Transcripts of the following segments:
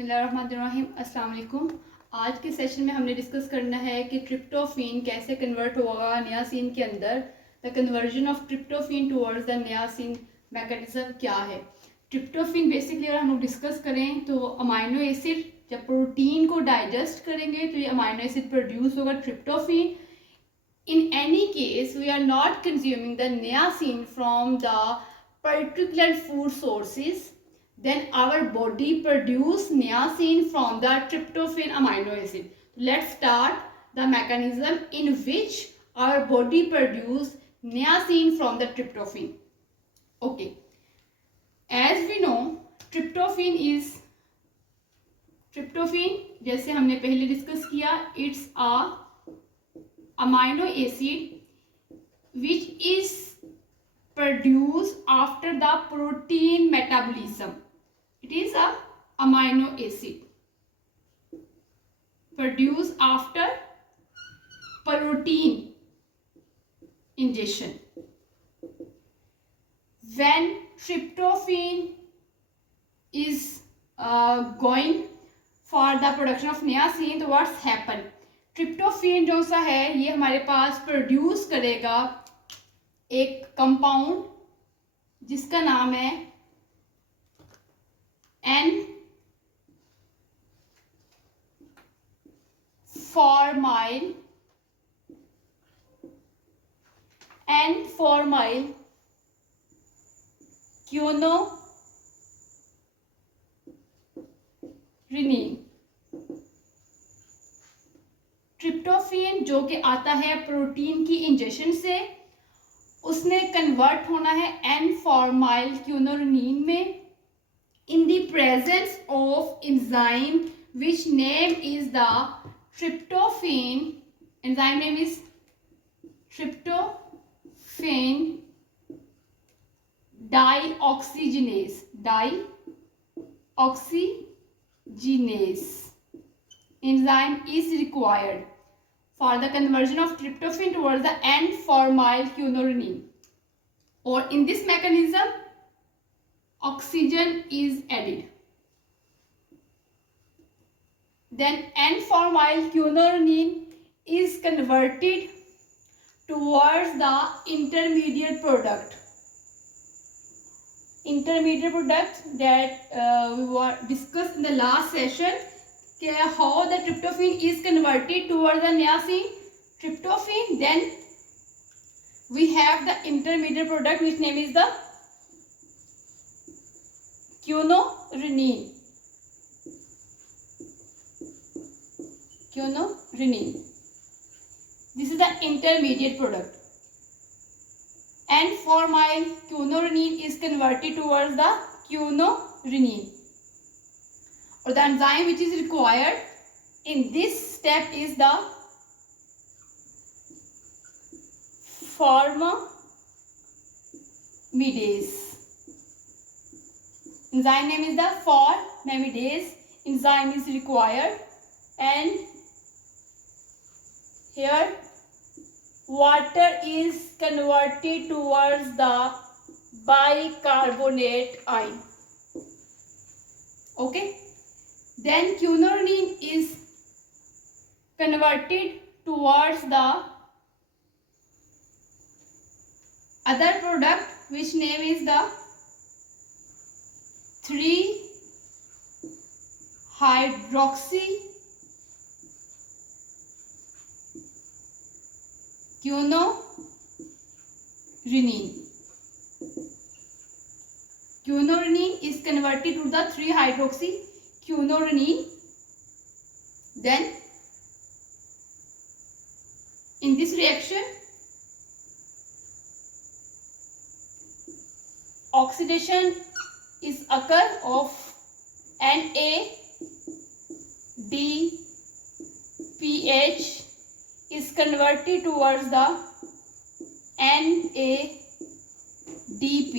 बिस्मिल्लाहिर्रहमानिर्रहीम। अस्सलाम वालेकुम। आज के सेशन में हमने डिस्कस करना है कि ट्रिप्टोफेन कैसे कन्वर्ट होगा नियासिन के अंदर। The conversion of tryptophan towards the niacin mechanism क्या है। ट्रिप्टोफेन बेसिकली अगर हम लोग डिस्कस करें तो अमाइनो एसिड जब प्रोटीन को डाइजेस्ट करेंगे तो ये अमाइनो एसिड प्रोड्यूस होगा tryptophan. In any case, we are not consuming the niacin from the particular food sources, then our body produce niacin from the tryptophan amino acid. Let's start the mechanism in which our body produce niacin from the tryptophan. Okay, as we know, tryptophan जैसे हमने पहले discuss किया, it's a amino acid which is produced after the protein metabolism. It is a amino acid produced after protein ingestion. When tryptophan is going for the production of niacin, तो what's happen? Tryptophan जो सा है ये हमारे पास produce करेगा एक compound जिसका नाम है एन फॉर्माइल क्यूनोरिनीन। ट्रिप्टोफेन जो कि आता है प्रोटीन की इंजेक्शन से, उसने कन्वर्ट होना है एन फॉर्माइल क्यूनोरिनीन में in the presence of enzyme which name is the tryptophan. Enzyme name is tryptophan dioxygenase enzyme is required for the conversion of tryptophan towards the N-formyl quinorinine, or in this mechanism oxygen is added. Then N-formyl quinorinine is converted towards the intermediate product that we were discussed in the last session. How the tryptophan is converted towards the niacin tryptophan. Then we have the intermediate product which name is the quinorinine. This is the intermediate product. And formyl quinorinine is converted towards the quinorinine. Or the enzyme which is required in this step is the formamidase. Enzyme name is the formamidase. Enzyme is required, and here water is converted towards the bicarbonate ion. Okay. Then quinorinine is converted towards the other product which name is the 3-hydroxy quinorinine. Quinorinine is converted to the 3-hydroxy quinorinine. Then in this reaction oxidation is occur of NADPH is converted towards the NADP.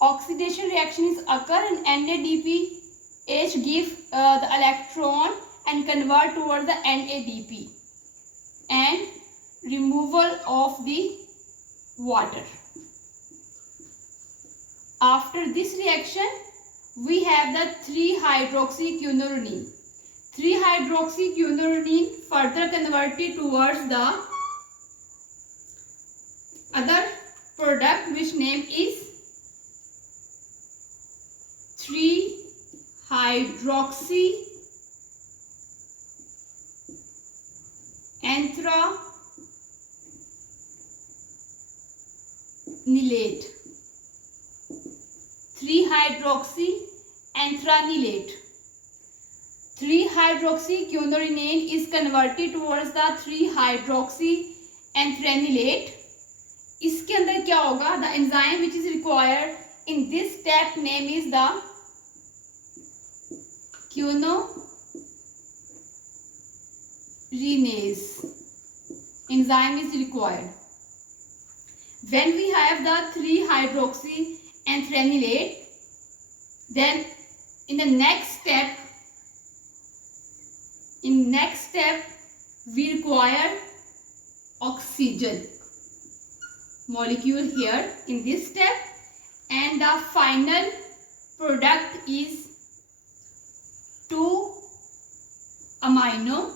Oxidation reaction is occur and NADPH give the electron and convert towards the NADP and removal of the water. After this reaction we have the 3-hydroxyquinoline. 3-hydroxyquinoline further converted towards the other product which name is 3-hydroxyantranilate. 3-hydroxyantranilate. 3-hydroxyquinoline is converted towards the 3-hydroxyantranilate. इसके अंदर क्या होगा? The enzyme which is required in this step name is the quinolinase. Enzyme is required. When we have the 3-hydroxyantranilate, then in the next step we require oxygen molecule here in this step, and the final product is 2-amino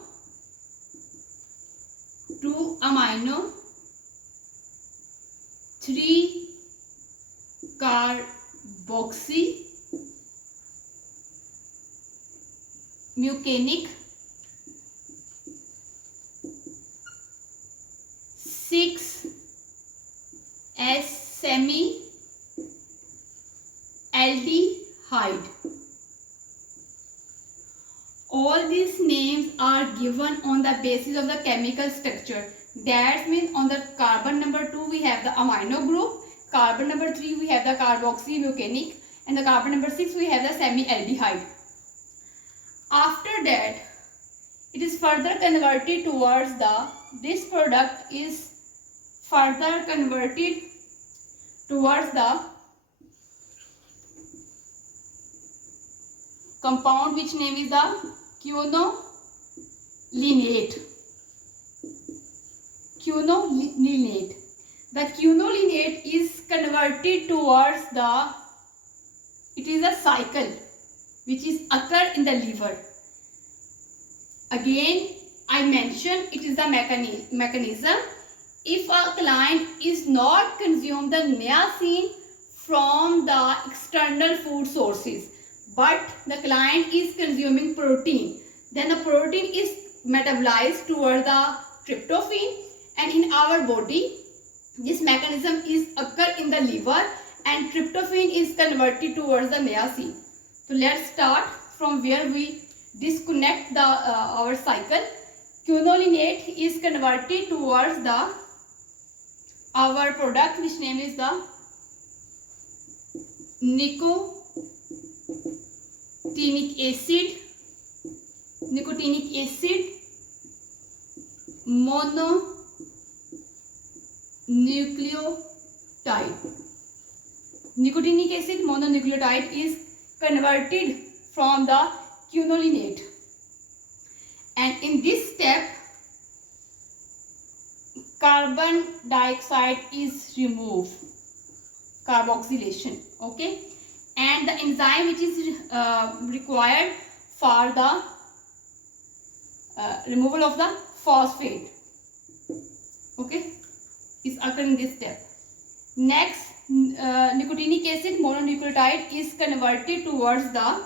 3-carboxy mucanic 6-semi aldehyde. All these names are given on the basis of the chemical structure. That means on the carbon number 2 we have the amino group, carbon number 3 we have the carboxy mucanic, and the carbon number 6 we have the semi aldehyde. After that, it is further converted towards this product is further converted towards the compound which name is the quinolinate. The quinolinate is converted towards it is a cycle which is occur in the liver. Again, I mentioned it is the mechanism. If a client is not consume the niacin from the external food sources, but the client is consuming protein, then the protein is metabolized toward the tryptophan, and in our body this mechanism is occur in the liver and tryptophan is converted towards the niacin. So let's start from where we disconnect our cycle. Quinolinate is converted towards our product which name is the nicotinic acid mononucleotide. Nicotinic acid mononucleotide is converted from the quinolinate, and in this step carbon dioxide is removed, carboxylation. Okay, and the enzyme which is required for the removal of the phosphate, okay, is occur in this step. Next, nicotinic acid mononucleotide is converted towards the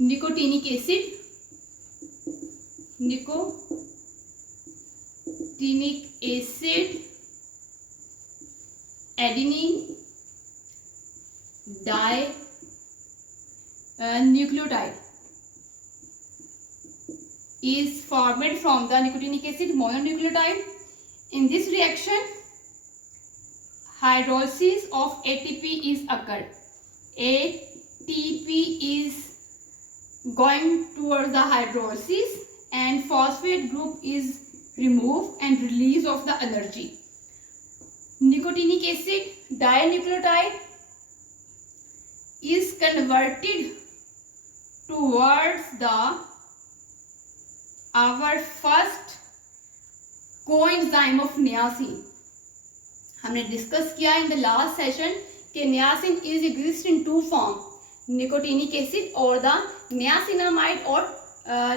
nicotinic acid adenine dinucleotide is formed from the nicotinic acid mononucleotide. In this reaction, hydrolysis of ATP is occurred. ATP is going towards the hydrolysis and phosphate group is removed and release of the energy. Nicotinic acid dinucleotide is converted towards our first coenzyme of niacin. हमने discuss किया in the last session कि niacin is exist in two form, nicotinic acid और the niacinamide or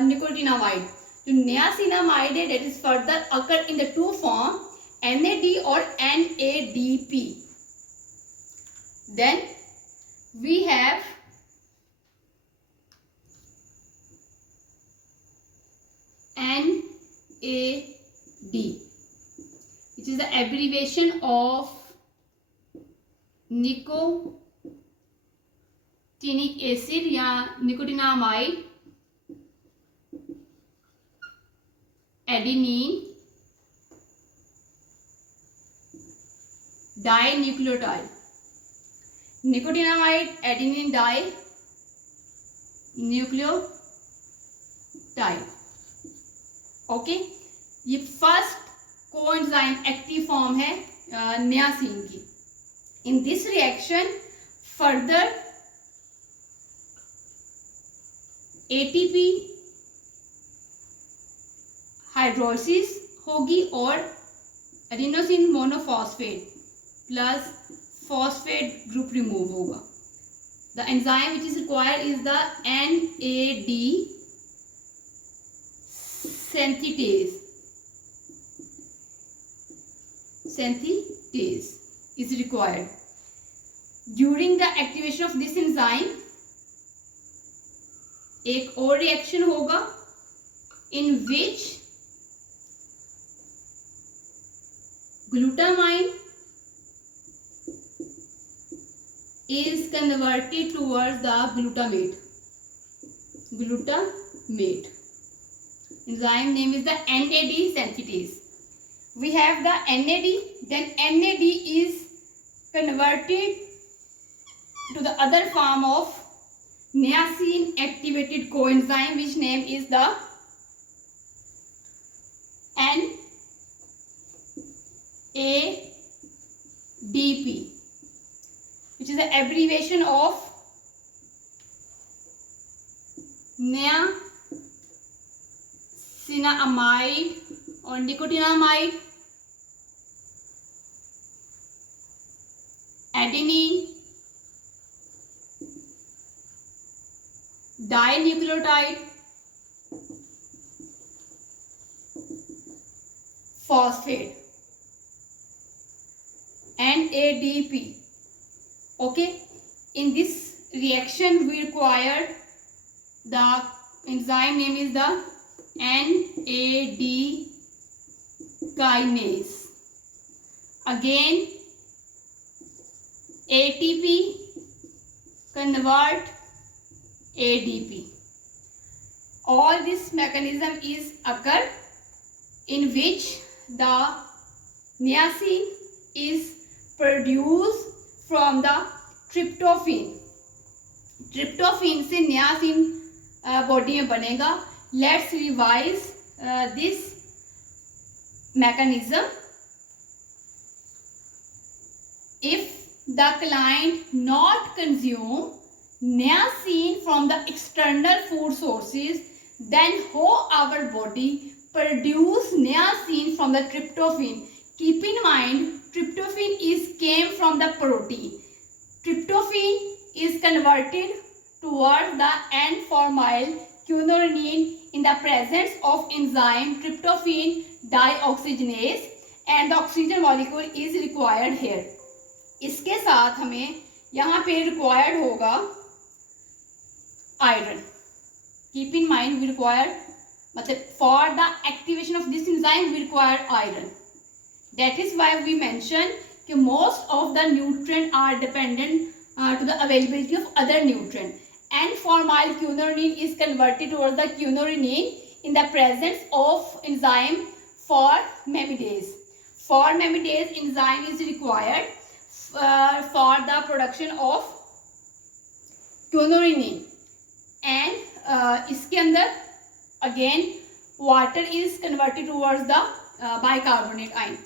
nicotinamide. जो niacinamide है that is further occur in the two form NAD or NADP. Then we have NAD, which is the abbreviation of nicotinic acid या nicotinamide adenine dinucleotide. Nicotinamide adenine dinucleotide. Okay, ये first coenzyme active form है niacin की. In this reaction further ATP hydrolysis होगी और adenosine monophosphate plus phosphate group remove होगा. The enzyme which is required is the NAD synthetase is required. During the activation of this enzyme एक और reaction होगा in which glutamine is converted towards the glutamate. Enzyme name is the NAD synthetase. We have the NAD, then NAD is converted to the other form of niacin activated coenzyme, which name is the NADP, which is the abbreviation of niacinamide or nicotinamide adenine dinucleotide phosphate, NADP. Okay, in this reaction we required the enzyme name is the NAD kinase. Again ATP convert ADP. All this mechanism is occur in which the niacin is produced from the tryptophan. Tryptophan से niacin body में बनेगा. Let's revise this mechanism. If the client not consume niacin from the external food sources, then how our body produce niacin from the tryptophan? Keep in mind, tryptophan came from the protein. Tryptophan is converted towards the N-formyl quinoline in the presence of enzyme tryptophan dioxygenase and the oxygen molecule is required here. इसके साथ हमें यहाँ पे required होगा iron. Keep in mind we require, मतलब for the activation of this enzyme we require iron. That is why we mention कि most of the nutrients are dependent to the availability of other nutrient. N-formyl quinoline is converted towards the quinoline in the presence of enzyme formamidase. Formamidase enzyme is required for the production of quinoline. And इसके अंदर again water is converted towards the bicarbonate ion.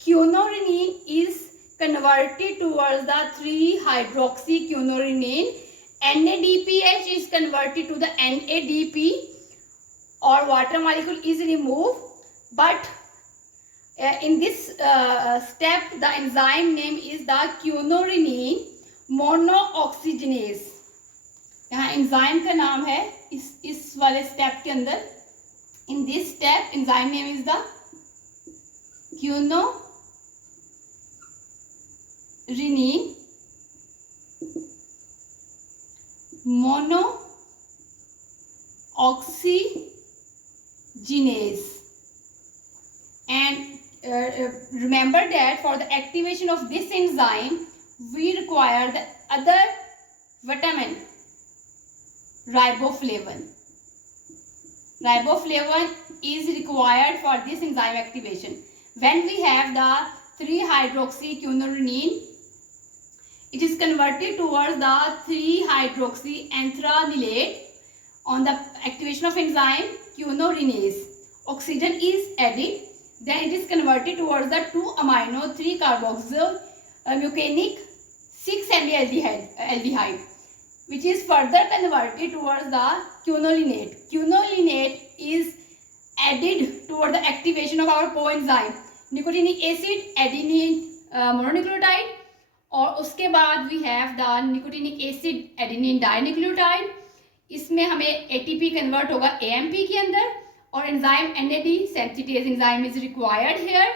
Quinoline is converted towards the 3-hydroxyquinoline. NADPH is converted to the NADP or water molecule is removed, but In this step, the enzyme name is the quinorenine monooxygenase. यहाँ enzyme का नाम है इस वाले step के अंदर. In this step, enzyme name is the quinorenine monooxygenase. And remember that for the activation of this enzyme, we require the other vitamin, riboflavin. Riboflavin is required for this enzyme activation. When we have the 3-hydroxyquinorenine, it is converted towards the 3-hydroxyanthralylate on the activation of enzyme quinorinase. Oxygen is added, then it is converted towards the 2-amino-3-carboxyl mucanic 6-aldehyde, which is further converted towards the quinolinate. Quinolinate is added toward the activation of our coenzyme nicotinic acid, adenine mononucleotide, और उसके बाद we have the nicotinic acid adenine dinucleotide. इसमें हमें ATP convert होगा AMP के अंदर, और enzyme NAD synthetase enzyme is required here,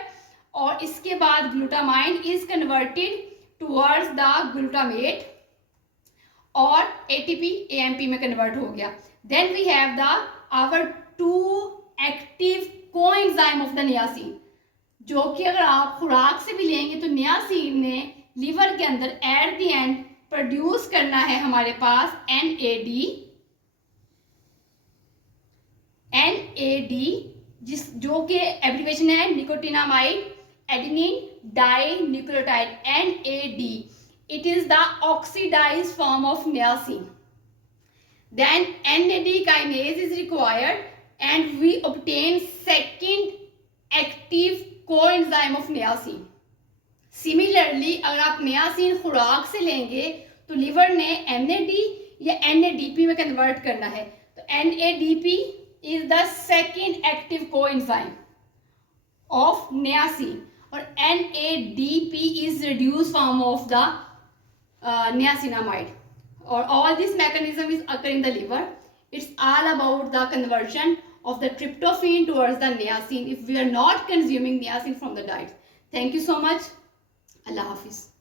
और इसके बाद glutamine is converted towards the glutamate, और ATP AMP में कन्वर्ट हो गया. Then we have the our 2 active coenzyme of the niacin, जो कि अगर आप खुराक से भी लेंगे तो नियासिन ने लीवर के अंदर एट द एंड प्रोड्यूस करना है हमारे पास NAD, जो कि एब्रिविएशन है nicotinamide adenine dinucleotide NAD. It is the oxidized form of niacin. Then NAD kinase is required, and we obtain second active coenzyme of niacin. Similarly, अगर आप niacin खुराक से लेंगे तो लिवर ने NAD या NADP में कन्वर्ट करना है, तो NADP is the second active coenzyme of niacin, और NADP is reduced form of the niacinamide. Or all this mechanism is occurring in the liver. It's all about the conversion of the tryptophan towards the niacin if we are not consuming niacin from the diet. Thank you so much. Allah Hafiz.